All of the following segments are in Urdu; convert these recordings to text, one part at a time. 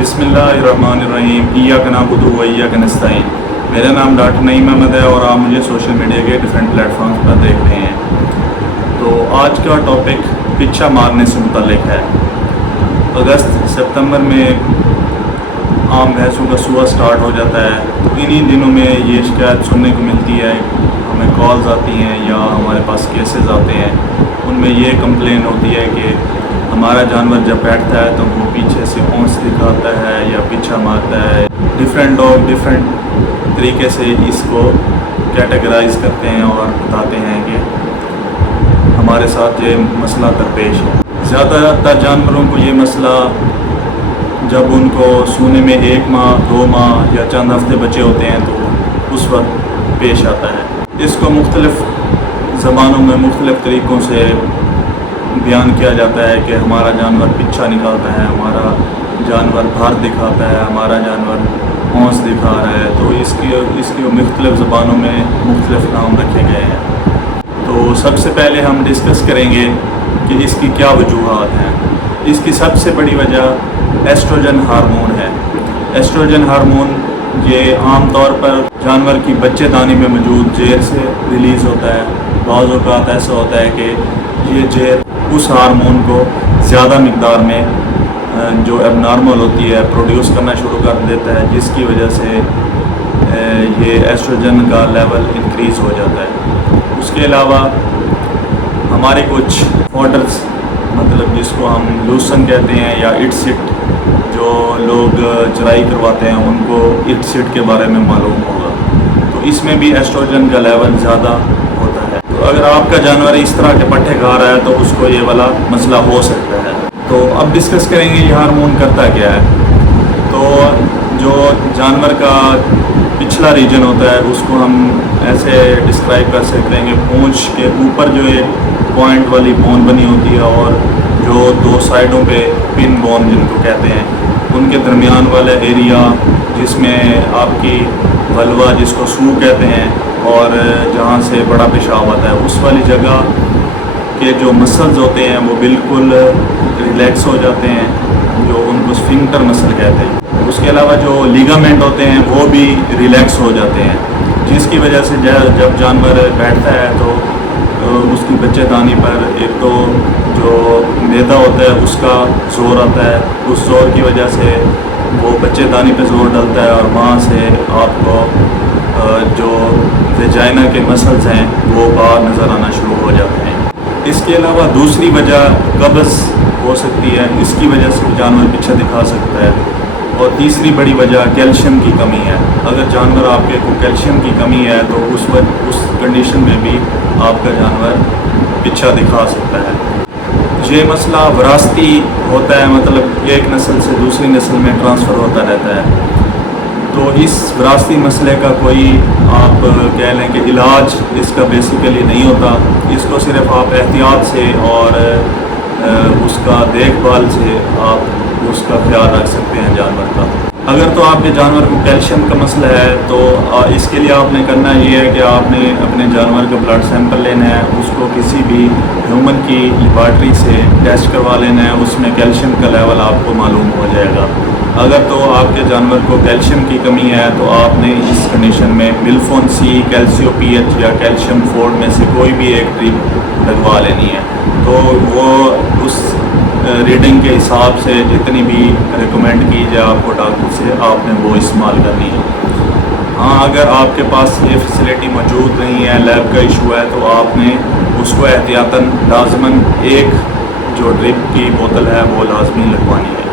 بسم اللہ الرحمن الرحیم ایاک نعبد و ایاک نستعین۔ میرا نام ڈاکٹر نعیم احمد ہے اور آپ مجھے سوشل میڈیا کے ڈیفرنٹ پلیٹ فارمز پر دیکھ رہے ہیں۔ تو آج کا ٹاپک پچھا مارنے سے متعلق ہے۔ اگست ستمبر میں عام بھینسوں کا سوا سٹارٹ ہو جاتا ہے، تو انہی دنوں میں یہ شکایت سننے کو ملتی ہے، ہمیں کالز آتی ہیں یا ہمارے پاس کیسز آتے ہیں، ان میں یہ کمپلین ہوتی ہے کہ ہمارا جانور جب بیٹھتا ہے تو وہ پیچھے سے اونس دکھاتا ہے یا پیچھا مارتا ہے۔ ڈفرینٹ لوگ ڈفرینٹ طریقے سے اس کو کیٹیگرائز کرتے ہیں اور بتاتے ہیں کہ ہمارے ساتھ یہ مسئلہ درپیش ہے۔ زیادہ تر جانوروں کو یہ مسئلہ جب ان کو سونے میں 1 ماہ 2 ماہ یا چند ہفتے بچے ہوتے ہیں تو اس وقت پیش آتا ہے۔ اس کو مختلف زبانوں میں مختلف طریقوں سے بیان کیا جاتا ہے کہ ہمارا جانور پچھا نکالتا ہے، ہمارا جانور بھار دکھاتا ہے، ہمارا جانور اونس دکھا رہا ہے۔ تو اس کی مختلف زبانوں میں مختلف نام رکھے گئے ہیں۔ تو سب سے پہلے ہم ڈسکس کریں گے کہ اس کی کیا وجوہات ہیں۔ اس کی سب سے بڑی وجہ ایسٹروجن ہارمون ہے۔ ایسٹروجن ہارمون یہ عام طور پر جانور کی بچے دانی میں موجود زہر سے ریلیز ہوتا ہے۔ بعض اوقات ایسا ہوتا ہے کہ یہ زہر اس ہارمون کو زیادہ مقدار میں جو اب نارمل ہوتی ہے پروڈیوس کرنا شروع کر دیتا ہے، جس کی وجہ سے یہ ایسٹروجن کا لیول انکریز ہو جاتا ہے۔ اس کے علاوہ ہمارے کچھ فوڈرز مطلب جس کو ہم لوسن کہتے ہیں یا اٹ سٹ، جو لوگ چرائی کرواتے ہیں ان کو اٹ سٹ کے بارے میں معلوم ہوگا، تو اس میں بھی ایسٹروجن کا لیول زیادہ ہوتا ہے۔ تو اگر آپ کا جانور اس طرح کے پٹھے کھا رہا ہے تو اس کو یہ والا مسئلہ ہو سکتا ہے۔ تو اب ڈسکس کریں گے یہ ہارمون کرتا کیا ہے۔ تو جو جانور کا پچھلا ریجن ہوتا ہے اس کو ہم ایسے ڈسکرائب کر سکتے ہیں کہ پونچھ کے اوپر جو ایک پوائنٹ والی بون بنی ہوتی ہے اور جو 2 سائڈوں پہ پن بون جن کو کہتے ہیں، ان کے درمیان والا ایریا جس میں آپ کی ولوا جس کو سو کہتے ہیں اور جہاں سے بڑا پیشاب آتا ہے، اس والی جگہ کے جو مسلز ہوتے ہیں وہ بالکل ریلیکس ہو جاتے ہیں، جو ان کو سفنکٹر مسل کہتے ہیں۔ اس کے علاوہ جو لیگامنٹ ہوتے ہیں وہ بھی ریلیکس ہو جاتے ہیں، جس کی وجہ سے جب جانور بیٹھتا ہے تو اس کی بچے دانی پر ایک تو جو میدا ہوتا ہے اس کا زور آتا ہے، اس زور کی وجہ سے وہ بچے دانی پہ زور ڈالتا ہے اور وہاں سے آپ کو جو ویجائنا کے مسلز ہیں وہ باہر نظر آنا شروع ہو جاتے ہیں۔ اس کے علاوہ دوسری وجہ قبض ہو سکتی ہے، اس کی وجہ سے جانور پیچھا دکھا سکتا ہے۔ اور تیسری بڑی وجہ کیلشیم کی کمی ہے۔ اگر جانور آپ کے کو کیلشیم کی کمی ہے تو اس کنڈیشن میں بھی آپ کا جانور پیچھا دکھا سکتا ہے۔ یہ مسئلہ وراثتی ہوتا ہے، مطلب ایک نسل سے دوسری نسل میں ٹرانسفر ہوتا رہتا ہے۔ تو اس وراثتی مسئلے کا کوئی آپ کہہ لیں کہ علاج اس کا بیسیکلی نہیں ہوتا، اس کو صرف آپ احتیاط سے اور اس کا دیکھ بھال سے آپ اس کا خیال رکھ سکتے ہیں جانور کا۔ اگر تو آپ کے جانور کو کیلشیم کا مسئلہ ہے تو اس کے لیے آپ نے کرنا یہ ہے کہ آپ نے اپنے جانور کا بلڈ سیمپل لینا ہے، اس کو کسی بھی ہیومن کی لیبارٹری سے ٹیسٹ کروا لینا ہے، اس میں کیلشیم کا لیول آپ کو معلوم ہو جائے گا۔ اگر تو آپ کے جانور کو کیلشیم کی کمی ہے تو آپ نے اس کنڈیشن میں ملفون سی، کیلسیو پی ایچ یا کیلشیم فورڈ میں سے کوئی بھی ایک ڈرپ لگوا لینی ہے۔ تو وہ اس ریڈنگ کے حساب سے جتنی بھی ریکمینڈ کی جائے آپ کو ڈاکٹر سے، آپ نے وہ استعمال کرنی ہے۔ ہاں اگر آپ کے پاس یہ فیسلٹی موجود نہیں ہے، لیب کا ایشو ہے، تو آپ نے اس کو احتیاطاً لازماً ایک جو ڈرپ کی بوتل ہے وہ لازمی لگوانی ہے۔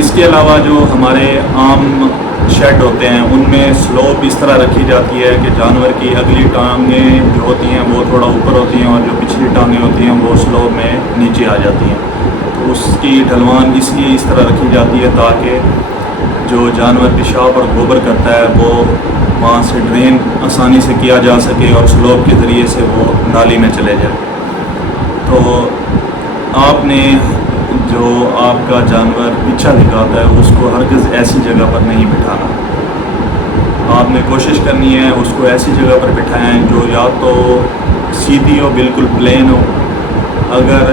اس کے علاوہ جو ہمارے عام شیڈ ہوتے ہیں ان میں سلوپ اس طرح رکھی جاتی ہے کہ جانور کی اگلی ٹانگیں جو ہوتی ہیں وہ تھوڑا اوپر ہوتی ہیں اور جو پچھلی ٹانگیں ہوتی ہیں وہ سلوپ میں نیچے آ جاتی ہیں۔ تو اس کی ڈھلوان اس لیے اس طرح رکھی جاتی ہے تاکہ جو جانور پیشاب اور گوبر کرتا ہے وہ وہاں سے ڈرین آسانی سے کیا جا سکے اور سلوپ کے ذریعے سے وہ نالی میں چلے جائے۔ تو آپ نے جو آپ کا جانور پیچھا دکھاتا ہے اس کو ہرگز ایسی جگہ پر نہیں بٹھانا۔ آپ نے کوشش کرنی ہے اس کو ایسی جگہ پر بٹھائیں جو یا تو سیدھی ہو، بالکل پلین ہو۔ اگر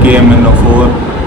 KMnO4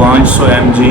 500 mg,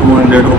200